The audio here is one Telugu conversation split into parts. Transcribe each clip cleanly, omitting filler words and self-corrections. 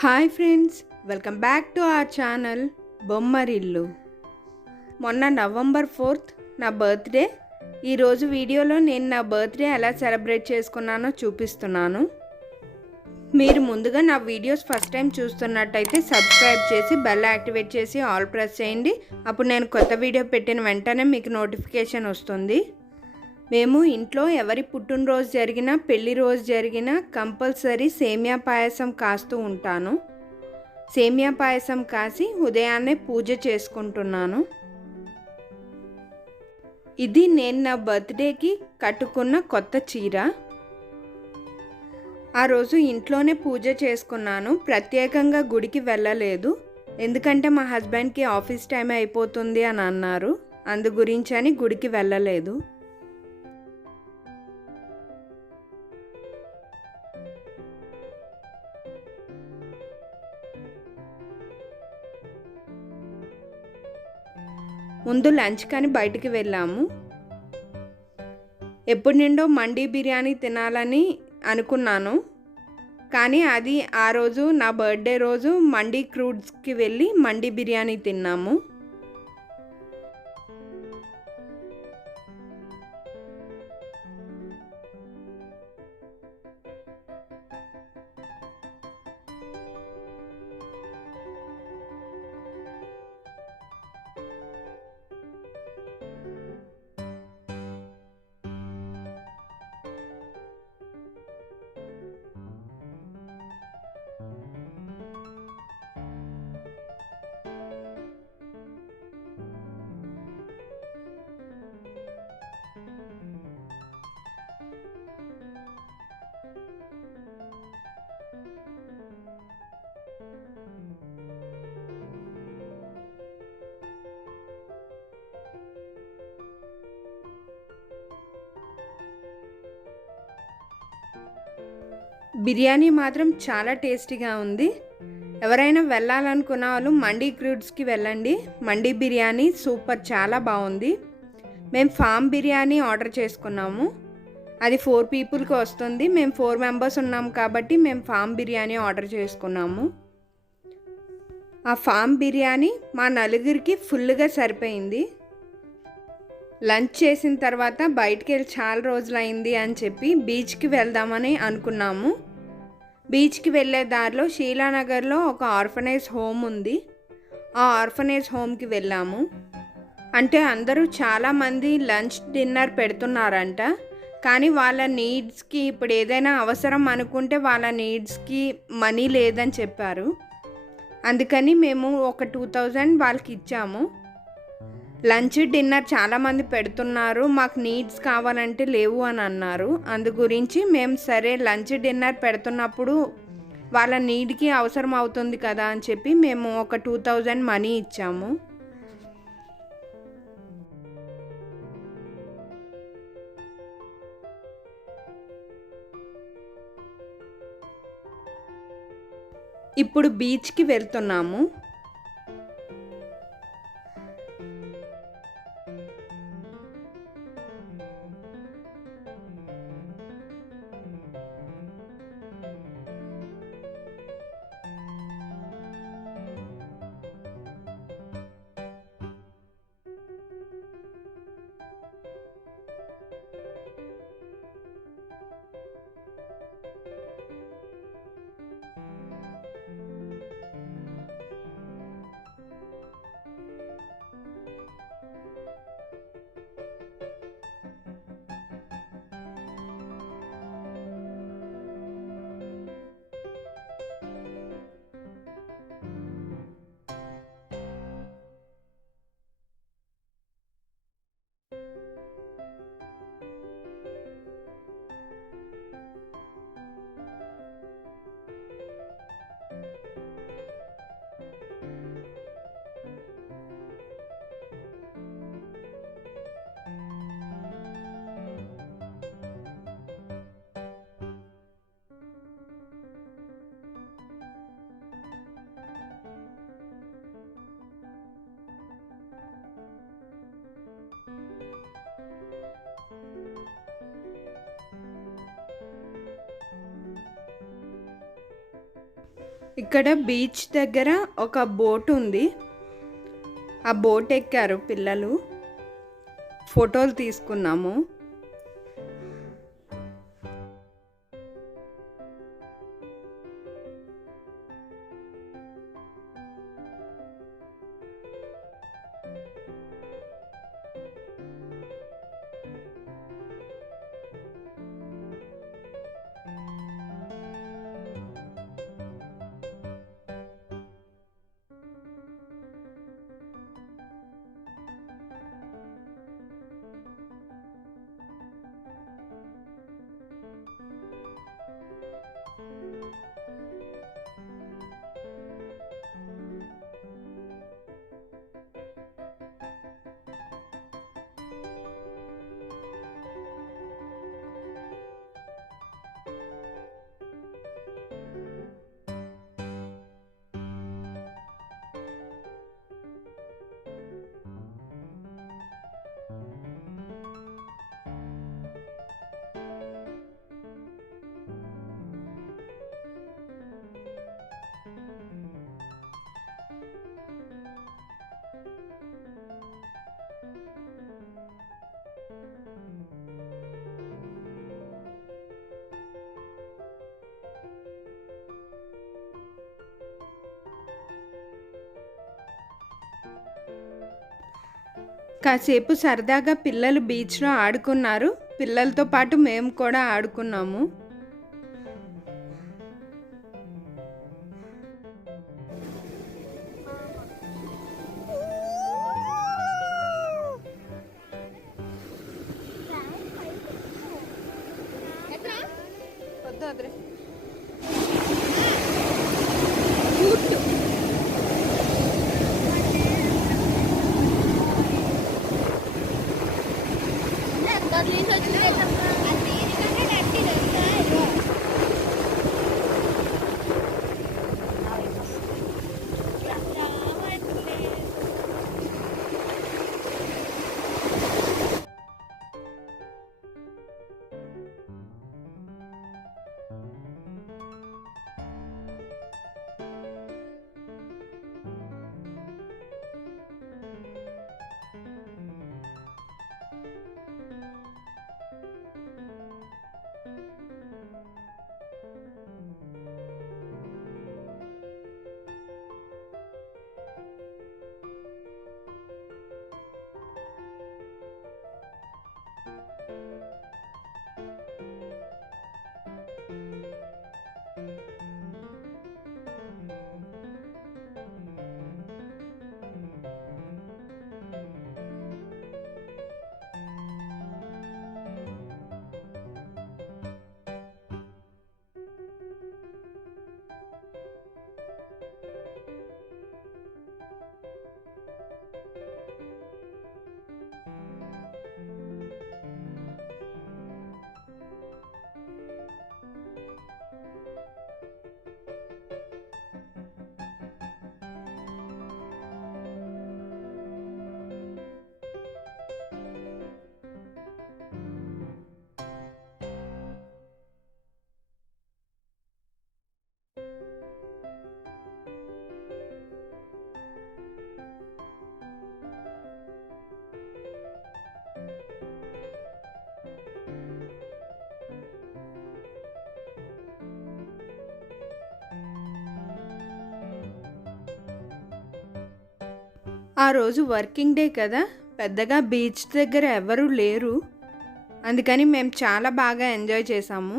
Hi friends, welcome back to our channel Bommarillu. మొన్న నవంబర్ 4th నా బర్త్డే. ఈరోజు వీడియోలో నేను నా బర్త్డే ఎలా సెలబ్రేట్ చేసుకున్నానో చూపిస్తున్నాను. మీరు ముందుగా నా వీడియోస్ ఫస్ట్ టైం చూస్తున్నట్టయితే సబ్స్క్రైబ్ చేసి బెల్ యాక్టివేట్ చేసి ఆల్ ప్రెస్ చేయండి. అప్పుడు నేను కొత్త వీడియో పెట్టిన వెంటనే మీకు నోటిఫికేషన్ వస్తుంది. మేము ఇంట్లో ఎవరి పుట్టినరోజు జరిగినా పెళ్లి రోజు జరిగినా కంపల్సరీ సేమియా పాయసం కాస్తూ ఉంటాను. సేమియా పాయసం కాసి ఉదయాన్నే పూజ చేసుకుంటున్నాను. ఇది నేను నా బర్త్డేకి కట్టుకున్న కొత్త చీర. ఆ రోజు ఇంట్లోనే పూజ చేసుకున్నాను. ప్రత్యేకంగా గుడికి వెళ్ళలేదు. ఎందుకంటే మా హస్బెండ్కి ఆఫీస్ టైం అయిపోతుంది అని అన్నారు. అందు గురించి అని గుడికి వెళ్ళలేదు. ముందు లంచ్ కానీ బయటికి వెళ్ళాము. ఎప్పటి నుండో మండీ బిర్యానీ తినాలని అనుకున్నాను. కానీ అది ఆ రోజు నా బర్త్డే రోజు మండీ క్రూడ్స్కి వెళ్ళి మండీ బిర్యానీ తిన్నాము. బిర్యానీ మాత్రం చాలా టేస్టీగా ఉంది. ఎవరైనా వెళ్ళాలనుకున్న వాళ్ళు మండీ క్రూడ్స్కి వెళ్ళండి. మండీ బిర్యానీ సూపర్, చాలా బాగుంది. మేము ఫామ్ బిర్యానీ ఆర్డర్ చేసుకున్నాము. అది 4 పీపుల్కి వస్తుంది. మేము 4 మెంబర్స్ ఉన్నాము కాబట్టి మేము ఫామ్ బిర్యానీ ఆర్డర్ చేసుకున్నాము. ఆ ఫామ్ బిర్యానీ మా నలుగురికి ఫుల్గా సరిపోయింది. లంచ్ చేసిన తర్వాత బయటికి వెళ్ళి చాలా రోజులైంది అని చెప్పి బీచ్కి వెళ్దామని అనుకున్నాము. బీచ్కి వెళ్ళే దారిలో శీలానగర్లో ఒక ఆర్ఫనేజ్ హోమ్ ఉంది. ఆ ఆర్ఫనేజ్ హోమ్కి వెళ్ళాము. అంటే అందరూ చాలామంది లంచ్ డిన్నర్ పెడుతున్నారంట. కానీ వాళ్ళ నీడ్స్కి ఇప్పుడు ఏదైనా అవసరం అనుకుంటే వాళ్ళ నీడ్స్కి మనీ లేదని చెప్పారు. అందుకని మేము ఒక 2000 వాళ్ళకి ఇచ్చాము. లంచ్ డిన్నర్ చాలామంది పెడుతున్నారు, మాకు నీడ్స్ కావాలంటే లేవు అని అన్నారు. అందు గురించి మేము సరే లంచ్ డిన్నర్ పెడుతున్నప్పుడు వాళ్ళ నీడ్కి అవసరం అవుతుంది కదా అని చెప్పి మేము ఒక 2000 మనీ ఇచ్చాము. ఇప్పుడు బీచ్కి వెళ్తున్నాము. ఇక్కడ బీచ్ దగ్గర ఒక బోట్ ఉంది. ఆ బోట్ ఎక్కారు పిల్లలు, ఫోటోలు తీసుకున్నాము. కాసేపు సరదాగా పిల్లలు బీచ్లో ఆడుకున్నారు. పిల్లలతో పాటు మేము కూడా ఆడుకున్నాము. ఆ రోజు వర్కింగ్ డే కదా, పెద్దగా బీచ్ దగ్గర ఎవరూ లేరు. అందుకని మేము చాలా బాగా ఎంజాయ్ చేసాము.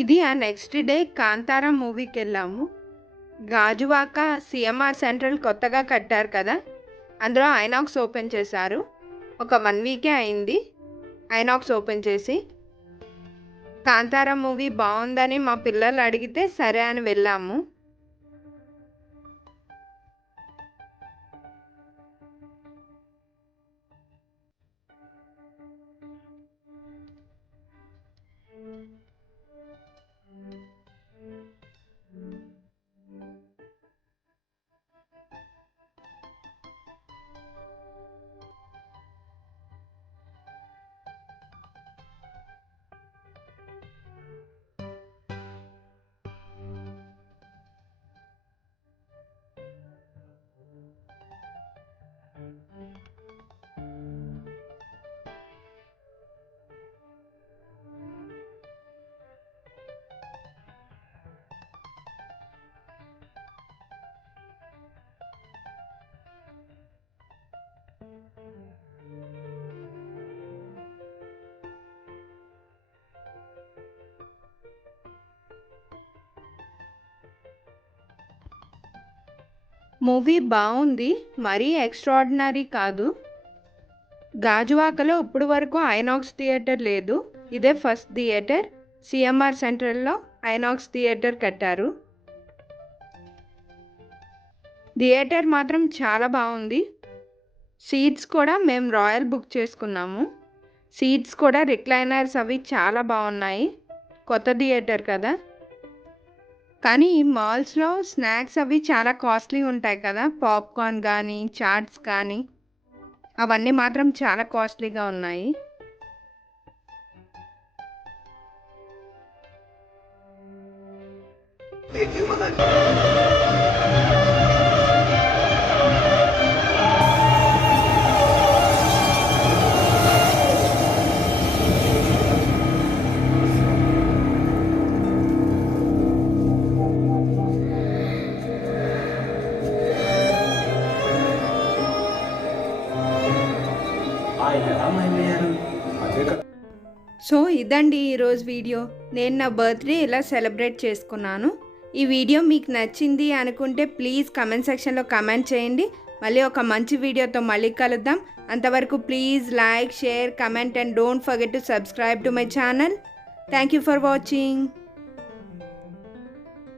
ఇది ఆ నెక్స్ట్ డే కాంతారా మూవీకి వెళ్ళాము. గాజువాక సిఎంఆర్ సెంట్రల్ కొత్తగా కట్టారు కదా, అందులో ఐనాక్స్ ఓపెన్ చేశారు. ఒక 1 వీకే అయింది ఐనాక్స్ ఓపెన్ చేసి. కాంతారా మూవీ బాగుందని మా పిల్లలు అడిగితే సరే అని వెళ్ళాము. మూవీ బాగుంది, మరీ ఎక్స్ట్రాడినరీ కాదు. గాజువాకలో ఇప్పుడు వరకు ఐనాక్స్ థియేటర్ లేదు, ఇదే ఫస్ట్ థియేటర్. సిఎంఆర్ సెంట్రల్లో ఐనాక్స్ థియేటర్ కట్టారు. థియేటర్ మాత్రం చాలా బాగుంది. సీట్స్ కూడా మేము రాయల్ బుక్ చేసుకున్నాము. సీట్స్ కూడా రిక్లైనర్స్ అవి చాలా బాగున్నాయి. కొత్త థియేటర్ కదా. కానీ ఈ మాల్స్లో స్నాక్స్ అవి చాలా కాస్ట్లీ ఉంటాయి కదా, పాప్కార్న్ కానీ చాట్స్ కానీ అవన్నీ మాత్రం చాలా కాస్ట్లీగా ఉన్నాయి. సో ఇదండి ఈరోజు వీడియో. నేను నా బర్త్డే ఇలా సెలబ్రేట్ చేసుకున్నాను. ఈ వీడియో మీకు నచ్చింది అనుకుంటే ప్లీజ్ కమెంట్ సెక్షన్లో కమెంట్ చేయండి. మళ్ళీ ఒక మంచి వీడియోతో మళ్ళీ కలుద్దాం. అంతవరకు please like, share, comment and don't forget to subscribe to my channel. Thank you for watching.